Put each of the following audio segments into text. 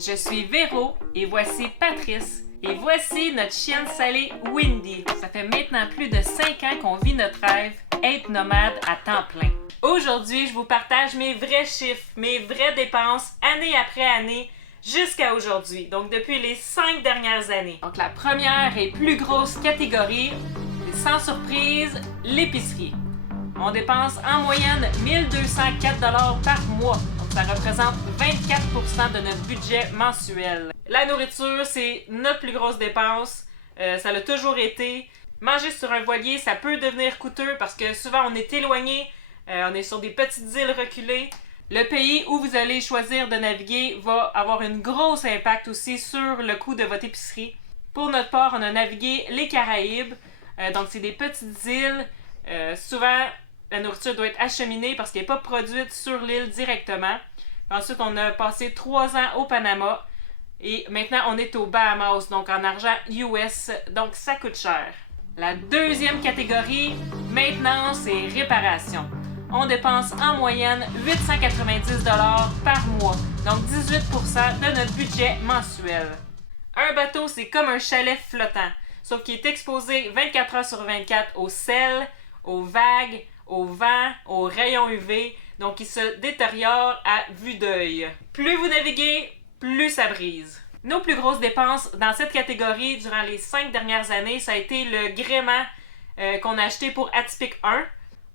Je suis Véro et voici Patrice. Et voici notre chienne salée Windy. Ça fait maintenant plus de 5 ans qu'on vit notre rêve, être nomade à temps plein. Aujourd'hui, je vous partage mes vrais chiffres, mes vraies dépenses, année après année, jusqu'à aujourd'hui. Donc depuis les 5 dernières années. Donc la première et plus grosse catégorie, c'est sans surprise, l'épicerie. On dépense en moyenne 1204$ par mois. Donc ça représente 24% de notre budget mensuel. La nourriture, c'est notre plus grosse dépense. Ça l'a toujours été. Manger sur un voilier, ça peut devenir coûteux parce que souvent on est éloigné. On est sur des petites îles reculées. Le pays où vous allez choisir de naviguer va avoir un gros impact aussi sur le coût de votre épicerie. Pour notre part, on a navigué les Caraïbes. Donc c'est des petites îles. Souvent, la nourriture doit être acheminée parce qu'elle n'est pas produite sur l'île directement. Ensuite, on a passé 3 ans au Panama. Et maintenant, on est aux Bahamas, donc en argent US. Donc, ça coûte cher. La deuxième catégorie, maintenance et réparation. On dépense en moyenne 890$ par mois. Donc, 18% de notre budget mensuel. Un bateau, c'est comme un chalet flottant. Sauf qu'il est exposé 24 heures sur 24 au sel, aux vagues, au vent, aux rayons UV, donc il se détériore à vue d'œil. Plus vous naviguez, plus ça brise. Nos plus grosses dépenses dans cette catégorie durant les 5 dernières années, ça a été le gréement qu'on a acheté pour Atypique 1.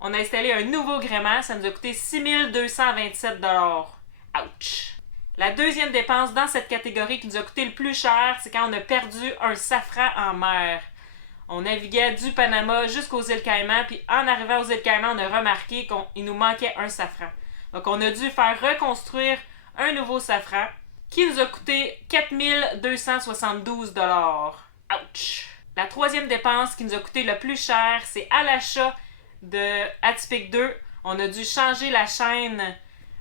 On a installé un nouveau gréement, ça nous a coûté 6227$. Ouch! La deuxième dépense dans cette catégorie qui nous a coûté le plus cher, c'est quand on a perdu un safran en mer. On naviguait du Panama jusqu'aux îles Caïmans, puis en arrivant aux îles Caïmans, on a remarqué qu'il nous manquait un safran. Donc on a dû faire reconstruire un nouveau safran qui nous a coûté 4272$. Ouch! La troisième dépense qui nous a coûté le plus cher, c'est à l'achat de Atypique 2. On a dû changer la chaîne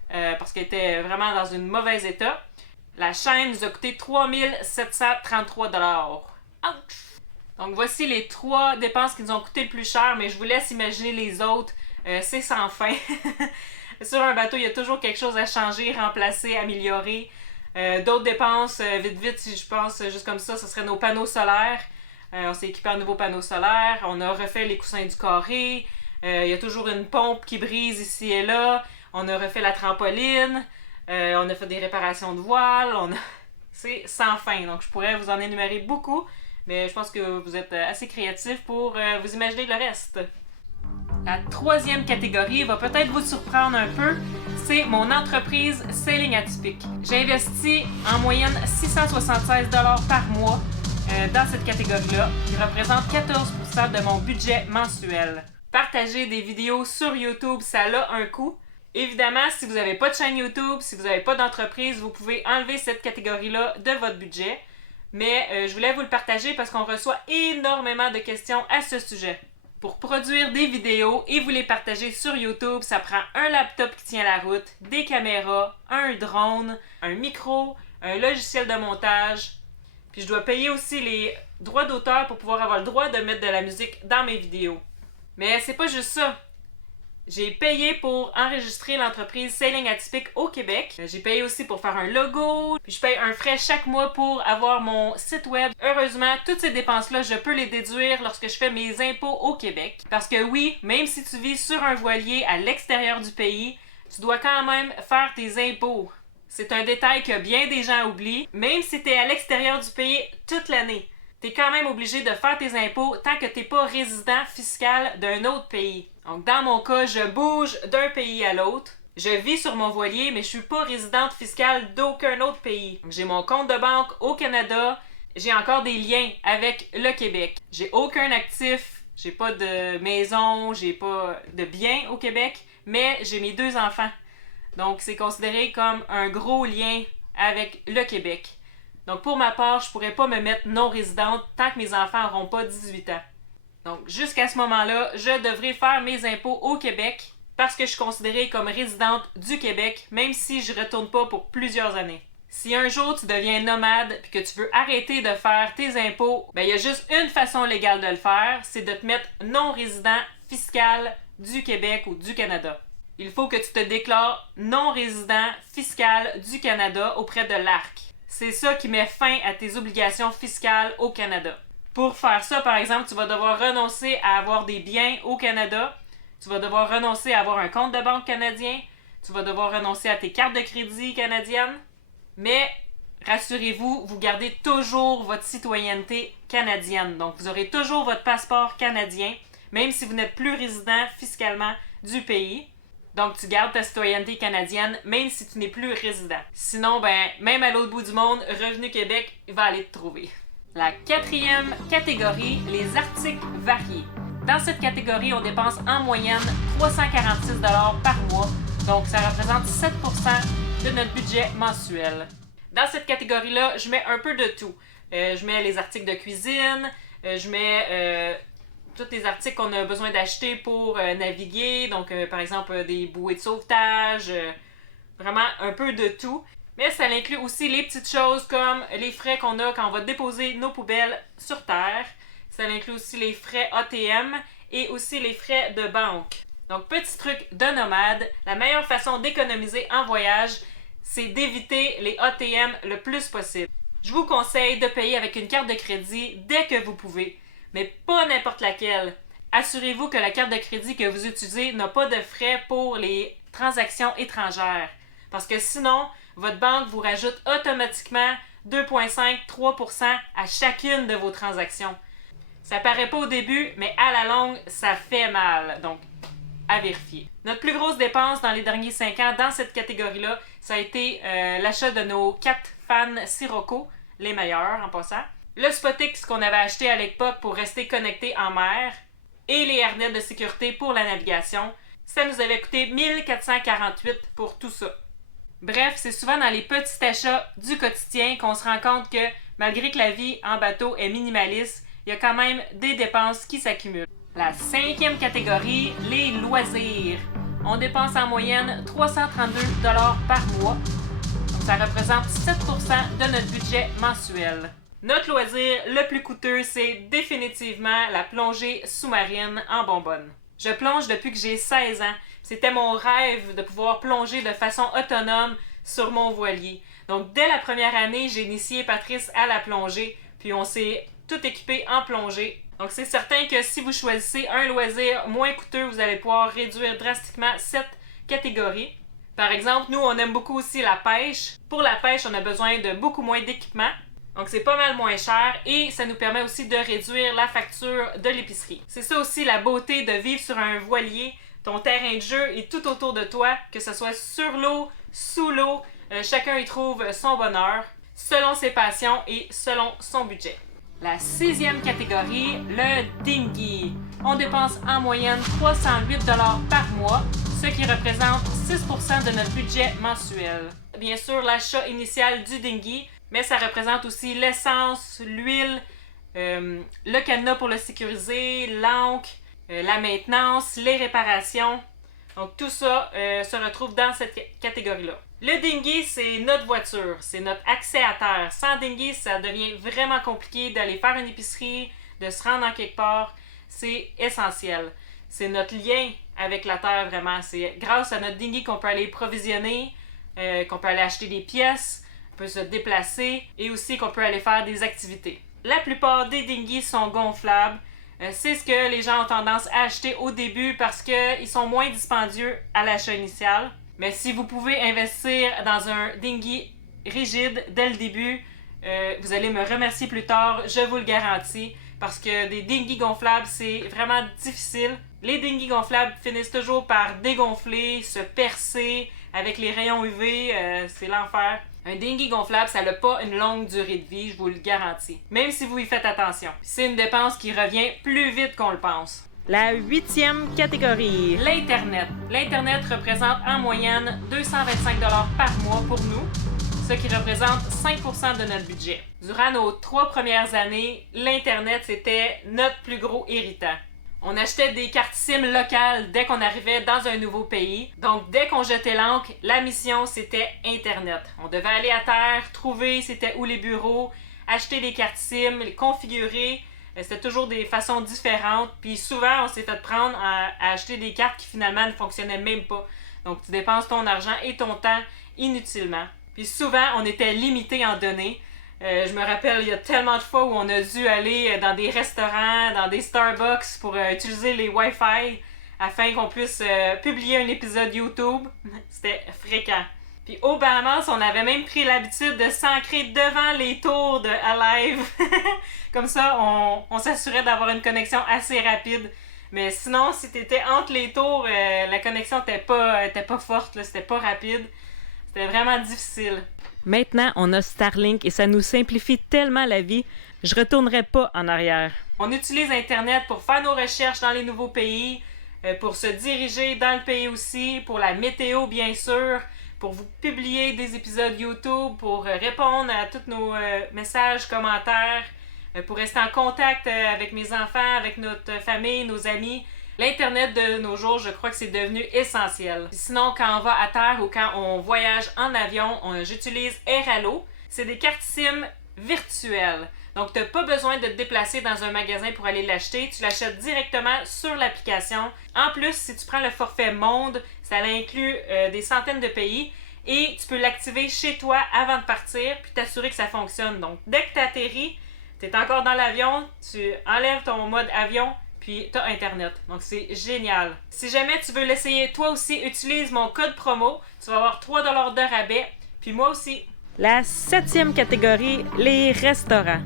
parce qu'elle était vraiment dans un mauvais état. La chaîne nous a coûté 3733$. Ouch! Donc voici les 3 dépenses qui nous ont coûté le plus cher, mais je vous laisse imaginer les autres. C'est sans fin. Sur un bateau, il y a toujours quelque chose à changer, remplacer, améliorer. D'autres dépenses, vite, si je pense juste comme ça, ce serait nos panneaux solaires. On s'est équipé en nouveaux panneaux solaires. On a refait les coussins du carré. Il y a toujours une pompe qui brise ici et là. On a refait la trampoline. On a fait des réparations de voiles. C'est sans fin. Donc je pourrais vous en énumérer beaucoup. Mais je pense que vous êtes assez créatifs pour vous imaginer le reste. La troisième catégorie va peut-être vous surprendre un peu. C'est mon entreprise Sailing Atypique. J'ai investi en moyenne 676$ par mois dans cette catégorie-là, qui représente 14% de mon budget mensuel. Partager des vidéos sur YouTube, ça a un coût. Évidemment, si vous n'avez pas de chaîne YouTube, si vous n'avez pas d'entreprise, vous pouvez enlever cette catégorie-là de votre budget. Mais je voulais vous le partager parce qu'on reçoit énormément de questions à ce sujet. Pour produire des vidéos et vous les partager sur YouTube, ça prend un laptop qui tient la route, des caméras, un drone, un micro, un logiciel de montage. Puis je dois payer aussi les droits d'auteur pour pouvoir avoir le droit de mettre de la musique dans mes vidéos. Mais c'est pas juste ça. J'ai payé pour enregistrer l'entreprise Sailing Atypique au Québec. J'ai payé aussi pour faire un logo. Puis je paye un frais chaque mois pour avoir mon site web. Heureusement, toutes ces dépenses-là, je peux les déduire lorsque je fais mes impôts au Québec. Parce que oui, même si tu vis sur un voilier à l'extérieur du pays, tu dois quand même faire tes impôts. C'est un détail que bien des gens oublient. Même si tu es à l'extérieur du pays toute l'année, tu es quand même obligé de faire tes impôts tant que tu n'es pas résident fiscal d'un autre pays. Donc, dans mon cas, je bouge d'un pays à l'autre. Je vis sur mon voilier, mais je suis pas résidente fiscale d'aucun autre pays. J'ai mon compte de banque au Canada. J'ai encore des liens avec le Québec. J'ai aucun actif. J'ai pas de maison. J'ai pas de biens au Québec. Mais j'ai mes 2 enfants. Donc, c'est considéré comme un gros lien avec le Québec. Donc, pour ma part, je pourrais pas me mettre non-résidente tant que mes enfants n'auront pas 18 ans. Donc, jusqu'à ce moment-là, je devrais faire mes impôts au Québec parce que je suis considérée comme résidente du Québec, même si je ne retourne pas pour plusieurs années. Si un jour tu deviens nomade et que tu veux arrêter de faire tes impôts, il y a juste une façon légale de le faire, c'est de te mettre non-résident fiscal du Québec ou du Canada. Il faut que tu te déclares non-résident fiscal du Canada auprès de l'ARC. C'est ça qui met fin à tes obligations fiscales au Canada. Pour faire ça, par exemple, tu vas devoir renoncer à avoir des biens au Canada, tu vas devoir renoncer à avoir un compte de banque canadien, tu vas devoir renoncer à tes cartes de crédit canadiennes, mais rassurez-vous, vous gardez toujours votre citoyenneté canadienne. Donc, vous aurez toujours votre passeport canadien, même si vous n'êtes plus résident fiscalement du pays. Donc, tu gardes ta citoyenneté canadienne, même si tu n'es plus résident. Sinon, même à l'autre bout du monde, Revenu Québec va aller te trouver. La quatrième catégorie, les articles variés. Dans cette catégorie, on dépense en moyenne 346 $ par mois, donc ça représente 7% de notre budget mensuel. Dans cette catégorie-là, je mets un peu de tout. Je mets les articles de cuisine, je mets tous les articles qu'on a besoin d'acheter pour naviguer, donc par exemple des bouées de sauvetage, vraiment un peu de tout. Mais ça inclut aussi les petites choses comme les frais qu'on a quand on va déposer nos poubelles sur Terre. Ça inclut aussi les frais ATM et aussi les frais de banque. Donc, petit truc de nomade, la meilleure façon d'économiser en voyage, c'est d'éviter les ATM le plus possible. Je vous conseille de payer avec une carte de crédit dès que vous pouvez, mais pas n'importe laquelle. Assurez-vous que la carte de crédit que vous utilisez n'a pas de frais pour les transactions étrangères. Parce que sinon, votre banque vous rajoute automatiquement 2,5-3% à chacune de vos transactions. Ça paraît pas au début, mais à la longue, ça fait mal. Donc, à vérifier. Notre plus grosse dépense dans les derniers 5 ans dans cette catégorie-là, ça a été l'achat de nos 4 fans Sirocco, les meilleurs en passant. Le Spotix qu'on avait acheté à l'époque pour rester connecté en mer et les harnais de sécurité pour la navigation. Ça nous avait coûté 1448 pour tout ça. Bref, c'est souvent dans les petits achats du quotidien qu'on se rend compte que malgré que la vie en bateau est minimaliste, il y a quand même des dépenses qui s'accumulent. La 5e catégorie, les loisirs. On dépense en moyenne 332 $ par mois. Donc ça représente 7% de notre budget mensuel. Notre loisir le plus coûteux, c'est définitivement la plongée sous-marine en bonbonne. Je plonge depuis que j'ai 16 ans. C'était mon rêve de pouvoir plonger de façon autonome sur mon voilier. Donc, dès la première année, j'ai initié Patrice à la plongée, puis on s'est tout équipé en plongée. Donc, c'est certain que si vous choisissez un loisir moins coûteux, vous allez pouvoir réduire drastiquement cette catégorie. Par exemple, nous, on aime beaucoup aussi la pêche. Pour la pêche, on a besoin de beaucoup moins d'équipement. Donc, c'est pas mal moins cher et ça nous permet aussi de réduire la facture de l'épicerie. C'est ça aussi la beauté de vivre sur un voilier. Ton terrain de jeu est tout autour de toi, que ce soit sur l'eau, sous l'eau. Chacun y trouve son bonheur, selon ses passions et selon son budget. La 6e catégorie, le dinghy. On dépense en moyenne 308 $ par mois, ce qui représente 6% de notre budget mensuel. Bien sûr, l'achat initial du dinghy, mais ça représente aussi l'essence, l'huile, le cadenas pour le sécuriser, l'ancre, la maintenance, les réparations. Donc tout ça se retrouve dans cette catégorie-là. Le dinghy, c'est notre voiture, c'est notre accès à terre. Sans dinghy, ça devient vraiment compliqué d'aller faire une épicerie, de se rendre en quelque part. C'est essentiel. C'est notre lien avec la terre, vraiment. C'est grâce à notre dinghy qu'on peut aller provisionner, qu'on peut aller acheter des pièces, on peut se déplacer et aussi qu'on peut aller faire des activités. La plupart des dinghies sont gonflables. C'est ce que les gens ont tendance à acheter au début parce qu'ils sont moins dispendieux à l'achat initial. Mais si vous pouvez investir dans un dinghy rigide dès le début, vous allez me remercier plus tard, je vous le garantis. Parce que des dinghies gonflables, c'est vraiment difficile. Les dinghies gonflables finissent toujours par dégonfler, se percer avec les rayons UV, c'est l'enfer. Un dinghy gonflable, ça n'a pas une longue durée de vie, je vous le garantis. Même si vous y faites attention. C'est une dépense qui revient plus vite qu'on le pense. La 8e catégorie, l'Internet. L'Internet représente en moyenne 225 $ par mois pour nous, ce qui représente 5% de notre budget. Durant nos 3 premières années, l'Internet, c'était notre plus gros irritant. On achetait des cartes SIM locales dès qu'on arrivait dans un nouveau pays. Donc, dès qu'on jetait l'ancre, la mission, c'était Internet. On devait aller à terre, trouver c'était où les bureaux, acheter des cartes SIM, les configurer. C'était toujours des façons différentes. Puis souvent, on s'est fait prendre à acheter des cartes qui finalement ne fonctionnaient même pas. Donc, tu dépenses ton argent et ton temps inutilement. Puis souvent, on était limité en données. Je me rappelle, il y a tellement de fois où on a dû aller dans des restaurants, dans des Starbucks pour utiliser les Wi-Fi afin qu'on puisse publier un épisode YouTube. C'était fréquent. Puis au Bahamas, on avait même pris l'habitude de s'ancrer devant les tours de Alive. Comme ça, on s'assurait d'avoir une connexion assez rapide. Mais sinon, si t'étais entre les tours, la connexion était pas forte, là, c'était pas rapide. C'était vraiment difficile. Maintenant, on a Starlink et ça nous simplifie tellement la vie, je retournerai pas en arrière. On utilise Internet pour faire nos recherches dans les nouveaux pays, pour se diriger dans le pays aussi, pour la météo bien sûr, pour vous publier des épisodes YouTube, pour répondre à tous nos messages, commentaires, pour rester en contact avec mes enfants, avec notre famille, nos amis. L'Internet de nos jours, je crois que c'est devenu essentiel. Sinon, quand on va à terre ou quand on voyage en avion, j'utilise Airalo. C'est des cartes SIM virtuelles. Donc, tu n'as pas besoin de te déplacer dans un magasin pour aller l'acheter. Tu l'achètes directement sur l'application. En plus, si tu prends le forfait Monde, ça inclut des centaines de pays. Et tu peux l'activer chez toi avant de partir, puis t'assurer que ça fonctionne. Donc, dès que tu atterris, tu es encore dans l'avion, tu enlèves ton mode avion, puis t'as Internet. Donc, c'est génial. Si jamais tu veux l'essayer toi aussi, utilise mon code promo. Tu vas avoir 3 $ de rabais. Puis moi aussi. La 7e catégorie, les restaurants.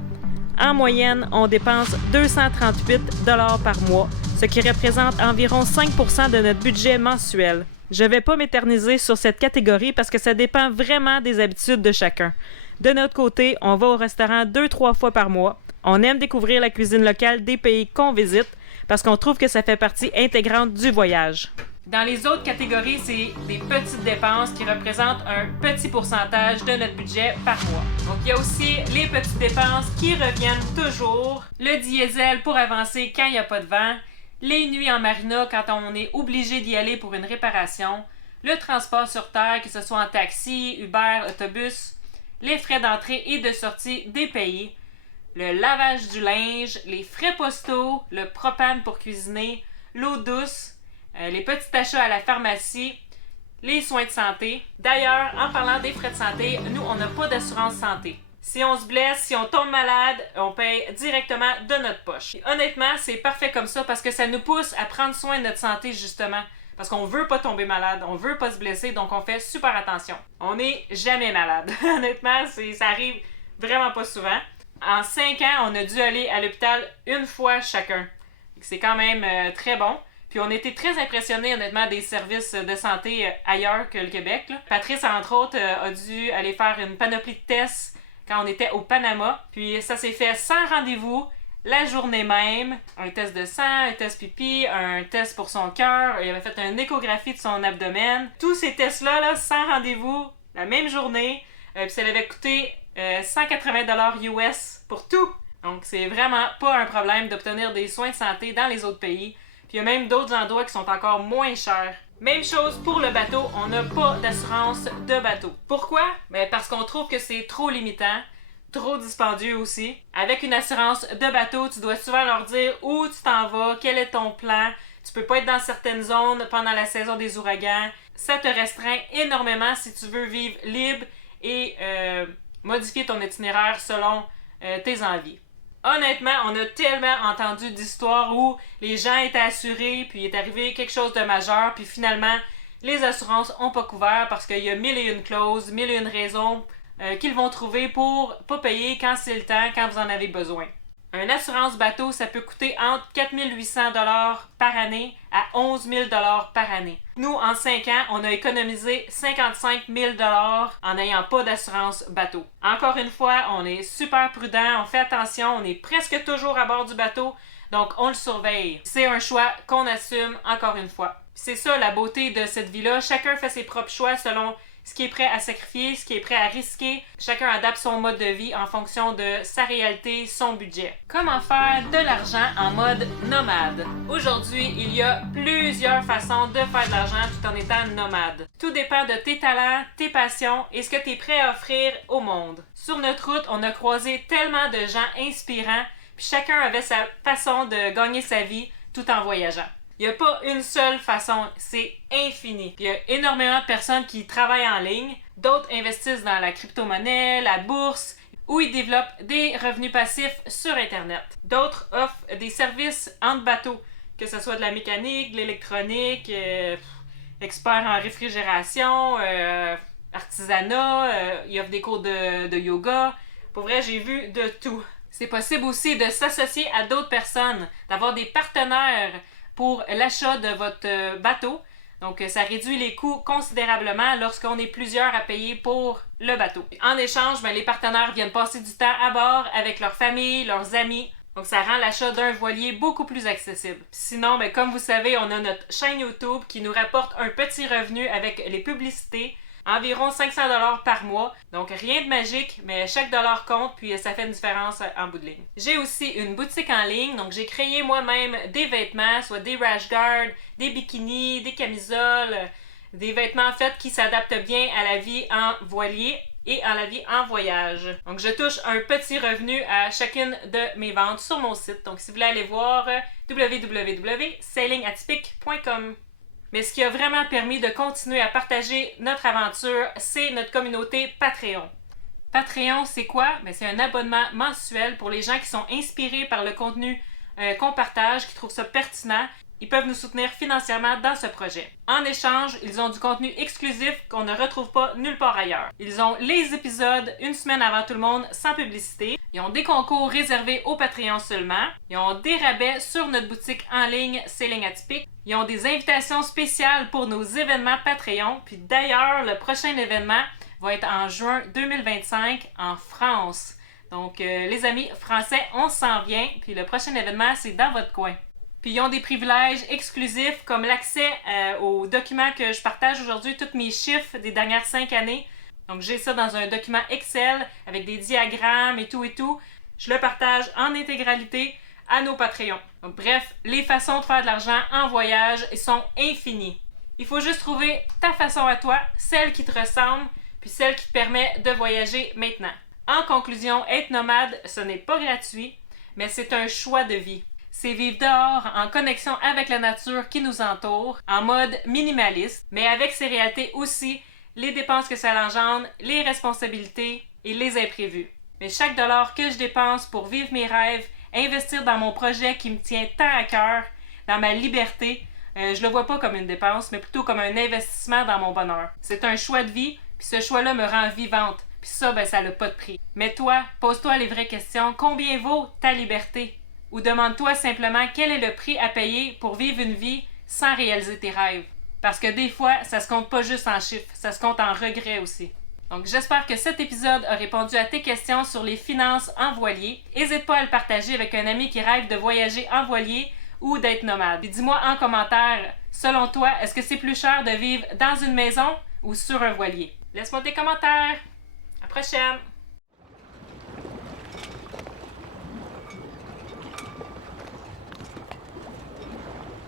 En moyenne, on dépense 238 $ par mois, ce qui représente environ 5 % de notre budget mensuel. Je ne vais pas m'éterniser sur cette catégorie parce que ça dépend vraiment des habitudes de chacun. De notre côté, on va au restaurant 2-3 fois par mois. On aime découvrir la cuisine locale des pays qu'on visite parce qu'on trouve que ça fait partie intégrante du voyage. Dans les autres catégories, c'est des petites dépenses qui représentent un petit pourcentage de notre budget par mois. Donc, il y a aussi les petites dépenses qui reviennent toujours. Le diesel pour avancer quand il n'y a pas de vent. Les nuits en marina quand on est obligé d'y aller pour une réparation. Le transport sur terre, que ce soit en taxi, Uber, autobus. Les frais d'entrée et de sortie des pays. Le lavage du linge, les frais postaux, le propane pour cuisiner, l'eau douce, les petits achats à la pharmacie, les soins de santé. D'ailleurs, en parlant des frais de santé, nous, on n'a pas d'assurance santé. Si on se blesse, si on tombe malade, on paye directement de notre poche. Et honnêtement, c'est parfait comme ça parce que ça nous pousse à prendre soin de notre santé, justement. Parce qu'on veut pas tomber malade, on veut pas se blesser, donc on fait super attention. On n'est jamais malade. Honnêtement, ça arrive vraiment pas souvent. En 5 ans, on a dû aller à l'hôpital une fois chacun. C'est quand même très bon. Puis on était très impressionnés, honnêtement, des services de santé ailleurs que le Québec. Là. Patrice, entre autres, a dû aller faire une panoplie de tests quand on était au Panama. Puis ça s'est fait sans rendez-vous, la journée même. Un test de sang, un test pipi, un test pour son cœur. Il avait fait une échographie de son abdomen. Tous ces tests-là, là, sans rendez-vous, la même journée. Puis ça lui avait coûté 180 $ US pour tout. Donc, c'est vraiment pas un problème d'obtenir des soins de santé dans les autres pays. Puis il y a même d'autres endroits qui sont encore moins chers. Même chose pour le bateau, on n'a pas d'assurance de bateau. Pourquoi? Ben parce qu'on trouve que c'est trop limitant, trop dispendieux aussi. Avec une assurance de bateau, tu dois souvent leur dire où tu t'en vas, quel est ton plan. Tu peux pas être dans certaines zones pendant la saison des ouragans. Ça te restreint énormément si tu veux vivre libre et modifier ton itinéraire selon tes envies. Honnêtement, on a tellement entendu d'histoires où les gens étaient assurés, puis il est arrivé quelque chose de majeur, puis finalement, les assurances n'ont pas couvert parce qu'il y a 1001 clauses, 1001 raisons qu'ils vont trouver pour pas payer quand c'est le temps, quand vous en avez besoin. Une assurance bateau, ça peut coûter entre 4 800 $ par année à 11 000 $ par année. Nous, en 5 ans, on a économisé 55 000 $ en n'ayant pas d'assurance bateau. Encore une fois, on est super prudent, on fait attention, on est presque toujours à bord du bateau, donc on le surveille. C'est un choix qu'on assume encore une fois. C'est ça la beauté de cette vie-là. Chacun fait ses propres choix selon ce qui est prêt à sacrifier, ce qui est prêt à risquer. Chacun adapte son mode de vie en fonction de sa réalité, son budget. Comment faire de l'argent en mode nomade? Aujourd'hui, il y a plusieurs façons de faire de l'argent tout en étant nomade. Tout dépend de tes talents, tes passions et ce que tu es prêt à offrir au monde. Sur notre route, on a croisé tellement de gens inspirants, puis chacun avait sa façon de gagner sa vie tout en voyageant. Il n'y a pas une seule façon, c'est infini. Il y a énormément de personnes qui travaillent en ligne, D'autres investissent dans la crypto-monnaie, la bourse, ou ils développent des revenus passifs sur Internet. D'autres offrent des services entre bateaux, que ce soit de la mécanique, de l'électronique, experts en réfrigération, artisanat, ils offrent des cours de yoga. Pour vrai, j'ai vu de tout. C'est possible aussi de s'associer à d'autres personnes, d'avoir des partenaires pour l'achat de votre bateau. Donc, ça réduit les coûts considérablement lorsqu'on est plusieurs à payer pour le bateau. En échange, les partenaires viennent passer du temps à bord avec leur famille, leurs amis. Donc, ça rend l'achat d'un voilier beaucoup plus accessible. Sinon, comme vous savez, on a notre chaîne YouTube qui nous rapporte un petit revenu avec les publicités. Environ 500$ par mois. Donc rien de magique, mais chaque dollar compte, puis ça fait une différence en bout de ligne. J'ai aussi une boutique en ligne, donc j'ai créé moi-même des vêtements, soit des rash guards, des bikinis, des camisoles, des vêtements en fait qui s'adaptent bien à la vie en voilier et à la vie en voyage. Donc je touche un petit revenu à chacune de mes ventes sur mon site. Donc si vous voulez aller voir, www.sailingatypique.com. Mais ce qui a vraiment permis de continuer à partager notre aventure, c'est notre communauté Patreon. Patreon, c'est quoi? C'est un abonnement mensuel pour les gens qui sont inspirés par le contenu qu'on partage, qui trouvent ça pertinent. Ils peuvent nous soutenir financièrement dans ce projet. En échange, ils ont du contenu exclusif qu'on ne retrouve pas nulle part ailleurs. Ils ont les épisodes une semaine avant tout le monde, sans publicité. Ils ont des concours réservés au Patreon seulement. Ils ont des rabais sur notre boutique en ligne Sailing Atypique. Ils ont des invitations spéciales pour nos événements Patreon. Puis d'ailleurs, le prochain événement va être en juin 2025 en France. Donc, les amis français, on s'en vient. Puis le prochain événement, c'est dans votre coin. Puis ils ont des privilèges exclusifs comme l'accès aux documents que je partage aujourd'hui, tous mes chiffres des dernières 5 années. Donc j'ai ça dans un document Excel avec des diagrammes et tout et tout. Je le partage en intégralité à nos Patreons. Donc bref, les façons de faire de l'argent en voyage sont infinies. Il faut juste trouver ta façon à toi, celle qui te ressemble, puis celle qui te permet de voyager maintenant. En conclusion, être nomade, ce n'est pas gratuit, mais c'est un choix de vie. C'est vivre dehors, en connexion avec la nature qui nous entoure, en mode minimaliste, mais avec ses réalités aussi, les dépenses que ça engendre, les responsabilités et les imprévus. Mais chaque dollar que je dépense pour vivre mes rêves, investir dans mon projet qui me tient tant à cœur, dans ma liberté, je le vois pas comme une dépense, mais plutôt comme un investissement dans mon bonheur. C'est un choix de vie, puis ce choix-là me rend vivante. Puis ça, ça n'a pas de prix. Mais toi, pose-toi les vraies questions. Combien vaut ta liberté? Ou demande-toi simplement quel est le prix à payer pour vivre une vie sans réaliser tes rêves. Parce que des fois, ça se compte pas juste en chiffres, ça se compte en regrets aussi. Donc j'espère que cet épisode a répondu à tes questions sur les finances en voilier. N'hésite pas à le partager avec un ami qui rêve de voyager en voilier ou d'être nomade. Et dis-moi en commentaire, selon toi, est-ce que c'est plus cher de vivre dans une maison ou sur un voilier? Laisse-moi tes commentaires. À la prochaine!